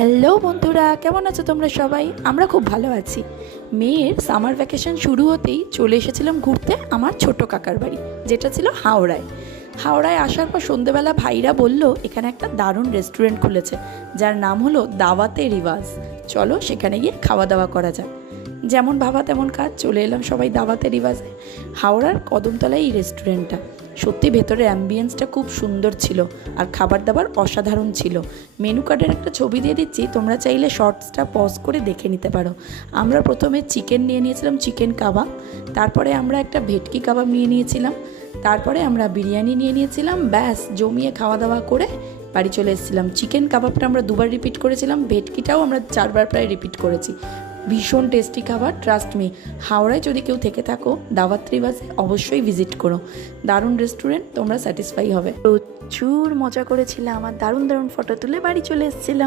Hello বন্ধুরা, কেমন আছো তোমরা সবাই? আমরা খুব ভালো আছি। মেয়ের সামার ভ্যাকেশন শুরু হতেই চলে এসেছিলাম ঘুরতে আমার ছোট কাকার বাড়ি, যেটা ছিল হাওড়ায়। হাওড়ায় আসার পর সন্ধেবেলা ভাইরা বলল এখানে একটা দারুণ রেস্টুরেন্ট খুলেছে, যার নাম হলো দাওয়াতে রিওয়াজ। চলো সেখানে গিয়ে খাওয়া দাওয়া করা যাক। যেমন ভাবা তেমন কাজ, চলে এলাম সবাই দাওয়াতে রিওয়াজে। হাওড়ার কদমতলায় এই রেস্টুরেন্টটা। সত্যি ভেতরের অ্যাম্বিয়েন্সটা খুব সুন্দর ছিল আর খাবার দাবার অসাধারণ ছিল। মেনু কার্ডের একটা ছবি দিয়ে দিচ্ছি, তোমরা চাইলে শর্টসটা পজ করে দেখে নিতে পারো। আমরা প্রথমে চিকেন নিয়ে নিয়েছিলাম, চিকেন কাবাব। তারপরে আমরা একটা ভেটকি কাবাব নিয়ে নিয়েছিলাম। তারপরে আমরা বিরিয়ানি নিয়ে নিয়েছিলাম। ব্যাস জমিয়ে খাওয়া দাওয়া করে বাড়ি চলে এসেছিলাম। চিকেন কাবাবটা আমরা 2বার রিপিট করেছিলাম, ভেটকিটাও আমরা 4বার প্রায় রিপিট করেছি। ভীষণ টেস্টি খাবার, ট্রাস্ট মি। হাওড়ায় যদি কেউ থেকে থাকো, দাওয়াত রিওয়াজে অবশ্যই ভিজিট করো। দারুণ রেস্টুরেন্ট, তোমরা স্যাটিসফাই হবে। প্রচুর মজা করেছিলাম আর দারুণ দারুণ ফটো তুলে বাড়ি চলে এসেছিলাম।